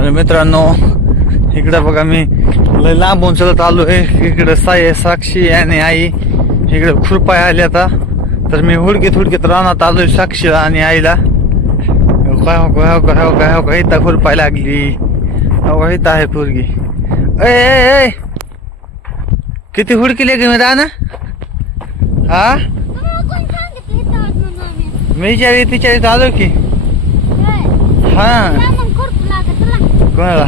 तर मित्रांनो इकडं बघा मी लय लांबून चलत आलो आहे इकडं साई साक्षी आणि आई इकडं खुरपाय आले आता तर मी हुडकीत हुडकीत रानात आलोय साक्षीला आणि आईला काय हो काय हो काय हो काय हो काय इथं खुरपाय लागली किती मी हा इथं? मी तिच्या इथं आलो की. हा कोणाला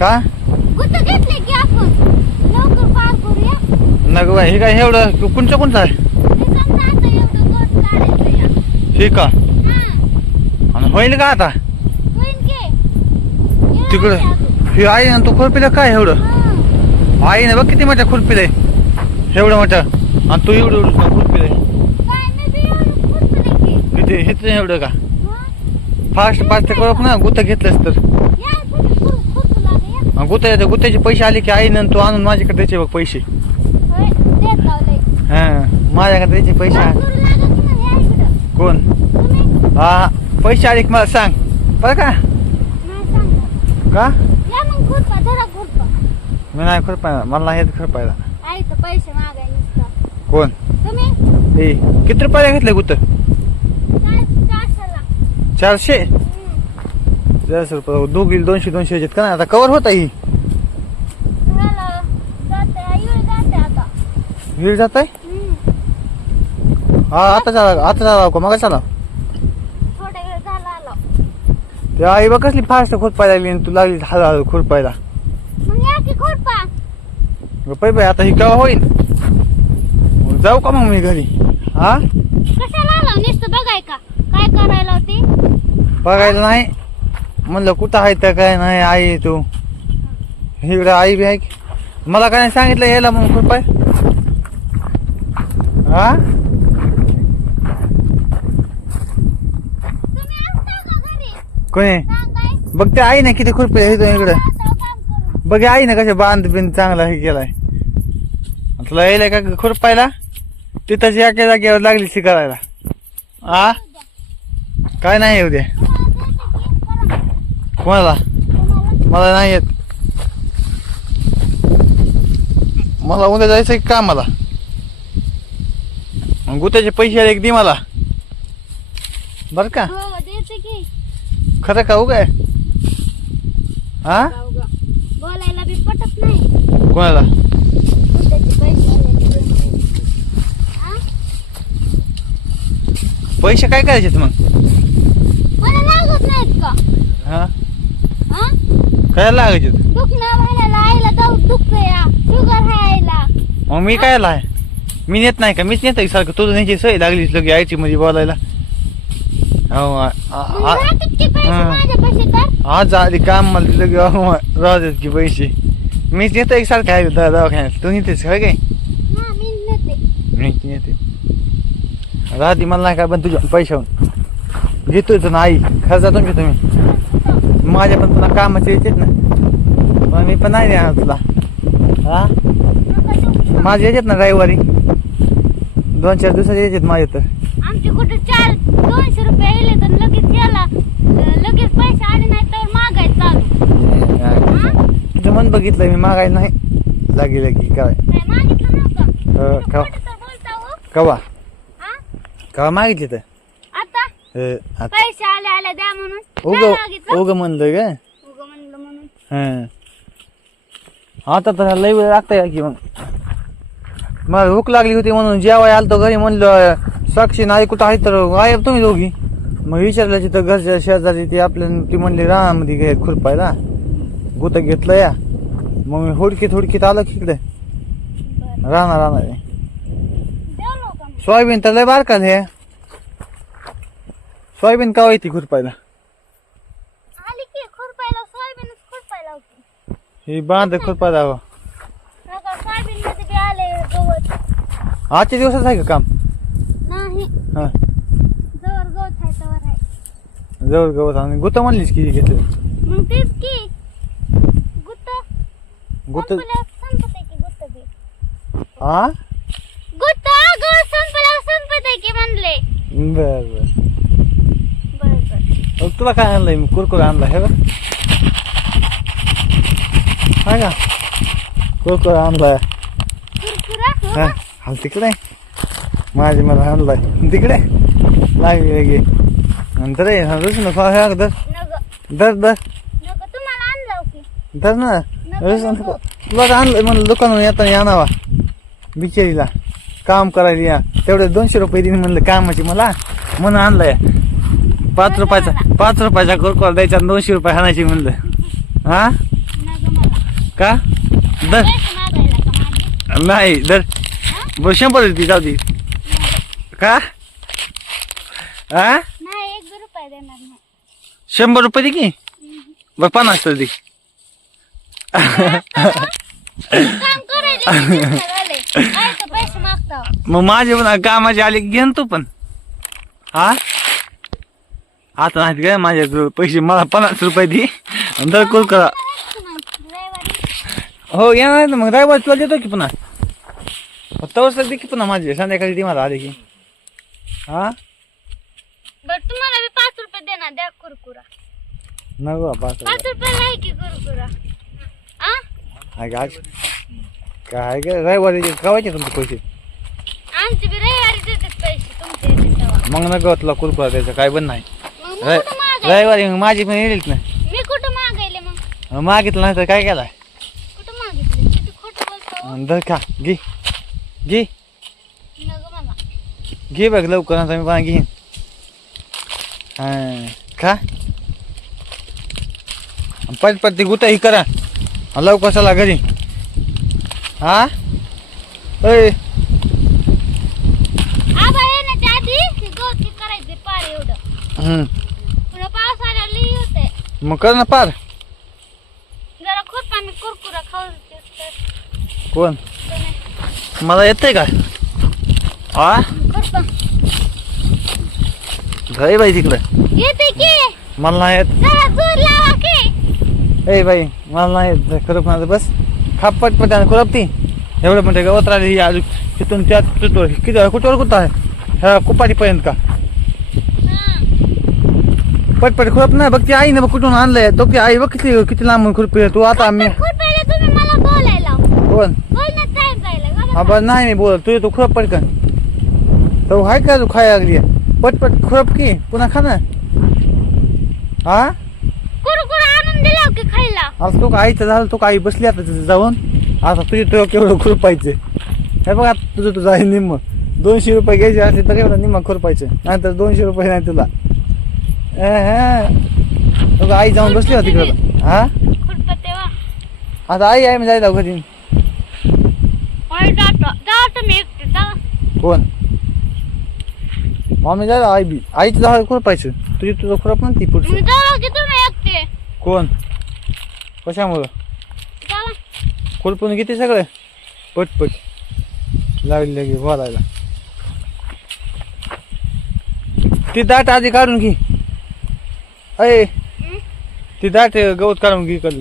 का? घेतले की आपण? लवकर पार करूया. नग बाई हे काय एवढं? कोणचं कोणचं आहे? हे समजा आता एवढं गट काढायचं या. हे का? हा, आणि होईल का आता? होईन की. ये तिकडं. आधी अजून. हे आई ना तू खुरपीला काय एवढं? हा. आई ना बघ किती मोठ्या खुरपीला एवढं मोठं. आणि तू एवढं एवढं खुरपीला काय मी बी एवढं खुरपले की. किती हेच एवढं का? फास्ट फास्ट करू ना गुत्त घेतलंस तर खुर- गुत्त गुत्त्याचे पैसे आले की आई ना तू आणून माझ्याकडे द्यायचे बघ पैसे. हा माझ्याकडे द्यायचे पैसे. कोण? हा पैसे आले की मला सांग बरं का. मी नाही मला खुरपायला आई तर पैसे मागाय नुसतं. कोण किती रुपये घेतले चारशेला. चारशे. चारशे रुपये दोघी दोनशे दोनशे ह्याच्यात का नाही? आता कवर होता ही. वीर जात आहे. हा आता चाला आता चाला का? मग झाला. ते आई बघ कसली फास्ट खुरपायला लागली आणि तू लागली या की खुरपा. पै बाई आता ही केव्हा होईल जाऊ का मग मी घरी? हा? कशाला आलो? नुसतं बघाय का? काय करायला होती? बघायला नाही. म्हणलं कुठं आहे तर काय नाही आई तू. इकडं आई बी आहे की. मला काय सांगितलं यायला मग खुरपाय हा कोणी? बघ ते आई ना किती खुरपी आहे इथून इकडं. बघ आई ना कशा बांध बिंद चांगला हे केलाय. तुला यायला का खुरपायला? तिथंच एका जागेवर लागली शिकायला. आ? काय नाही येऊ दे. कोणाला मला नाही येत. मला उद्या जायचं की का मला मग गुत्याचे पैसे आले की दे मला. बर का? हो खरं का उगाय हा? ग. बोलायला बी पटत नाही. कोणाला? पैसे. हा? काय करायचे मग? मला लागत नाहीत का? हा हा? काय लागायचे? दुखणं व्हायला आईला जाऊ शुगर मग मी काय आहे मी नेत नाही का? मीच नेत सारखं. तुझं न्यायची सवय लागलीच लगे आयची मध्ये बोलायला. हो आ- आ- आ- राहतात की पैसे हा. माझ्या पैसे तर? आज आली काम मला लगे अहो, राहू देत की पैसे. मीच नेतो एक सारखं आहे दवा- दवाखान्यात. तू नेतेस काय काय? हा मी नेते राहते मला नाही काय पण तुझ्या पैशाहून. घेतोय तर आई. खर्चातून घेतो मी माझ्या पण तुला कामाचे येतात ना. पण मी पण नाही देणार तुला. हा. माझे येतात ना रविवारी. दोन चार दिवसाचे येतात माझे तर. आमचे कुठे चार दोनशे रुपये येले तर लगेच गेला लगेच पैसे आले नाही तर चालू? तुझं मन बघितलं मी मागायला नाही लागेल की काय? मागितलं नव्हतं. हो? कवा? हा? कवा मागितले तर? आता पैसे आले आले द्या म्हणून. उग काय मागितलं. उग म्हणलं ग उगं म्हणलं म्हणून. हं. आता तर लई वेळ लागतंय की मग. मला भूक लागली होती म्हणून जेवाय आलतो घरी म्हणलं साक्षी नाही कुठं आहे तर गायब तुम्ही दोघी? मग विचारलं तिथं घरच्या शेजारी ती आपल्या ती म्हणली रानामध्ये गे खुरपायला. गुत घेतलं या. मग मी हुडकीत हुडकीत आलो की इकडे. राहणार राहणार मग? सोयाबीन तर लय बारका हे सोयाबीन का येते खुरपायला? आली की खुरपायला सोयाबीनच खुरपायला होती. ही बांध खुरपायला हवं. नका सोयाबीन मध्ये बी आले गवत. आजच्या दिवसाच आहे का काम? नाही. हा. जवळ गवत आहे तवर आहे. जवळ गवत आणि गुत म्हणलीस की घेतलं? मग तेच की. गुत्त गुत. संपल्यावर संपत आहे की गुत्त बी. हा गुत्त गवत संपल्यावर संपत आहे की म्हणले. बर बर. तुला काय आणलंय? मी कुरकुर आणला हे बघ. हा का कुरकुर आणलाय. हो हा? हा तिकडे. माझी मला आणलाय. तिकडे. लागली गे नंतर ये रस नको हा तुम्हाला आणलं की. धर ना. तुला आणलंय म्हणलं दुकानावर येताना आणावा. बिचारीला. काम करायला या. तेवढे दोनशे रुपये दिले म्हणलं कामाची मला. म्हणून आणलंय. पाच रुपयाचा पाच रुपयाचा कुरकुरा द्यायचा दोनशे रुपये हाणायचे म्हणलं. हा? का? माझे नाही धर बरं शंभर रुपये जाऊ दे. का? हा शंभर रुपये दे की? बरं पन्नास तर दे. मग माझे पण कामाचे आले की घे ना तू पण. हा? आता नाही काय माझ्या पैसे मला पन्नास रुपये दे. आणि दर कुल करा. रविवारी हो येणार ना मग. ड्रायव्हर तुला देतो की पुन्हा? तवस दे की पुन्हा माझे. संध्याकाळी दे मला आले की. हा? बर तुम्हाला मी पाच रुपये देणार द्या कुरकुरा. नको पाच पाच रुपये. नाही की कुरकुरा. आ? काय काय काय काय रविवारी कवायचे तुमचे पैसे? आमचे बी रविवारी देतात पैसे तुमचे येतात तेव्हा. मग नको तुला कुरकुरा द्यायचं काय पण नाही. कुठं मागायले रविवारी मग माझी पण येईल ना. मी कुठं मागायले मग? मग मागितलं नाही तर काय केलाय कुठं मागितले? किती खोटं बोलतो? अन धर खा घे. घे. घे बघ लवकर आता मी पण घेईन. हा खा. पट पट ती गुता ही करा लवकर चला घरी. हा? ऐ आबा येण्याच्या आधी? गवती करायचे पार एवढं. हम्म. पुन्हा पावसाळ्याला लई होते मग कर ना पार. जरा खूप आम्ही कुरकुरा खाऊ देतो कोण? मला येतंय का? करतो. घरी बाई तिकडं. येते की. मला नाही येत. जरा जोर लावा की. ए बाई मला नाही येत. खरं पण बस. खाप पट पट आणि खुरपती. एवढं म्हणते गवत राहिली ही तिथून त्यात तिथं किती कुठवर कुठं आहे? ह्या कुपाटीपर्यंत का. पटपट खुरप नाही बघ ती आई ना बघ कुठून आणलंय? तो ती आई बघ किती किती लांब खुरपी तू आता तुम्ही मला बोलायला कोण? बोलण्यात टाइम का हा बरं? नाही मी बोल तू तू खुरप पटकन. तो हाय का तू खायला लागली पटपट खुरप की पुन्हा खा ना. हा कुरकुरा आणून दिला की खायला? आज तो आईचं झालं तो का आई बसली आता तिथे जाऊन? आता तुझे तो केवढं खुरपायचं हे बघ आता तुझं तुझं आहे निम्म. दोनशे रुपये घ्यायचे असले तर एवढं निम्म खुरपायचं. नाहीतर दोनशे रुपये नाही तुला. हे. का आई जाऊन बसली होती तिकडं. हा? आता आई आहे मी जायला घरी ओय जातो. जाऊ जाऊ कोण? मम्मी जायला आई बी. आईचं झाड खुरपायचं. तुझी तुझं खुरप ना ती पुढचं. जाऊ कोण? कशामुळं? जाऊ खुरपून घेते सगळं? पटपट. लागली लगे बोलायला. ती दाट आधी काढून घे. अय. ती दाट गवत काढून घे इकडलं.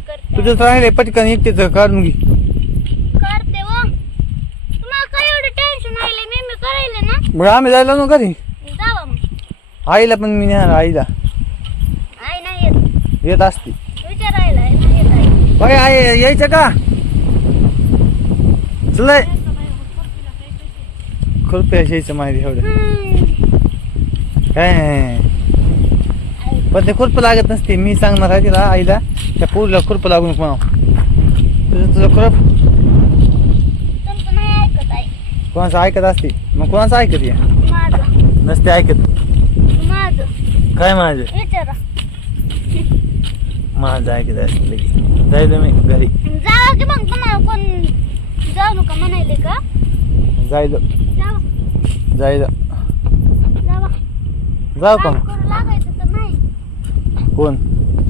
करते. तर राहिले पटकन एकटेच काढून घे. करते व. तुम्हाला काय एवढं टेन्शन आले मी मी करायले ना? मग आम्ही जायला ना घरी. जावा मग. आईला पण मी नेणार आईला. आई नाही येत. येत असते. विचारायला आहे, नाही येत आई. यायचं का? चलय. खुरप्या यायचं माहिती एवढं. हम्म. काय? पण ते खुरप लागत नसते. मी सांगणार आहे तिला आईला त्या पूरला खुरप लागून पण तुझं तुझं खुरप? कोणाचं ऐकत असते? मग कोणाचं ऐकत या? नसते ऐकत. काय माझं? माझं ऐकत असते लगेच. जायचं मी घरी. जाईल की मग तुम्हाला कोण जाऊ नका म्हणायले का जायलो. जायलो. जाऊ का मग? करू लागायचं तर नाही कोण?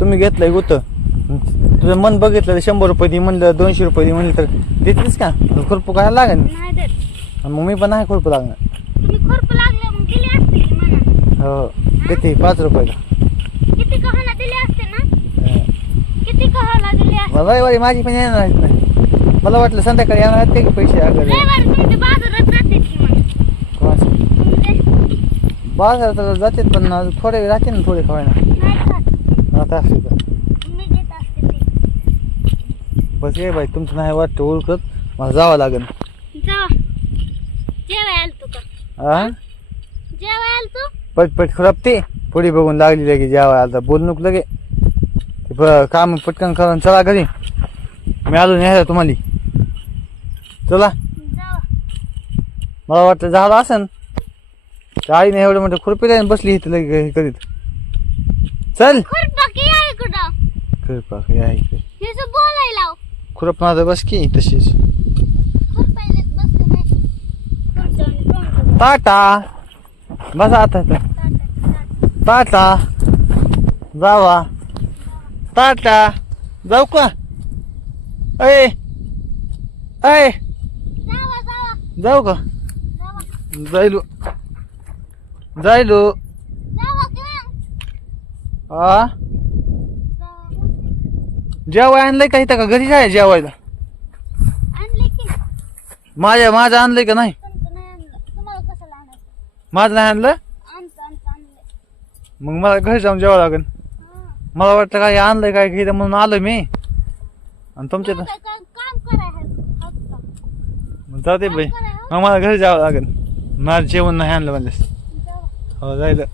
तुम्ही घेतलंय गुत तुझं मन बघितलं तर शंभर रुपये दे म्हणलं दोनशे रुपये दे म्हणलं तर देतेस का? खुरपू काय लागेल नाही देत. मग मी पण नाही खुरपू लागणार. तुम्ही खुरप लागले मग दिले असते की म्हणा हो किती पाच रुपयाला. किती कहाणा दिले असते ना? हं. किती कहाला दिले असते? मला रविवारी माझी पण येणार आहेत नाही मला वाटलं संध्याकाळी येणार आहेत का की पैसे अगं रविवारी तुमचे बाजारात जाते की बाजारात पण थोडे राहते ना थोडे खावायला. आता असते तर मी घेत असते ते. बस ये बाई तुमचं नाही वाटतं ओळखत मला जावं लागेल. जा. जेवाय आल तू का? हा जेवाय आल तू? पटपट खराबते पुढे बघून लागली लगे जेवा आता बोल नको लगे. ते प- काम पटकन करून चला घरी. मी आलो न्यायला तुम्हाला. चला. मला वाटतं झालं असन. त्या आईने एवढं मोठं खुरपी बसली इथं लगे हे करीत. चल. काय आहे इकडे. सो बोलायला लाव खुरप माझं बस की तशीच नाही. टाटा बसा आता. टाटा, जावा टाटा जाऊ का अय अय जावा जावा जाऊ का जावा जायलो जायलो जावा का आ जेवाय आणलंय का इथं का? घरी जाय जेवायला? आणले की. माझ्या माझं आणलंय का नाही? तुमचं नाही आणलं. तुम्हाला कसं आणायचं माझं नाही आणलं? आमचं आमचं आणलंय. मग मला घरी जाऊन जेवावं लागेल. हा. मला वाटतं काय आणलंय काय घरी म्हणून आलो मी. आणि तुमच्या काम का? मग जाते बाई. मग मला घरी जावं लागेल. माझं जेवण नाही आणलं म्हणलेस जावा हो जायचं.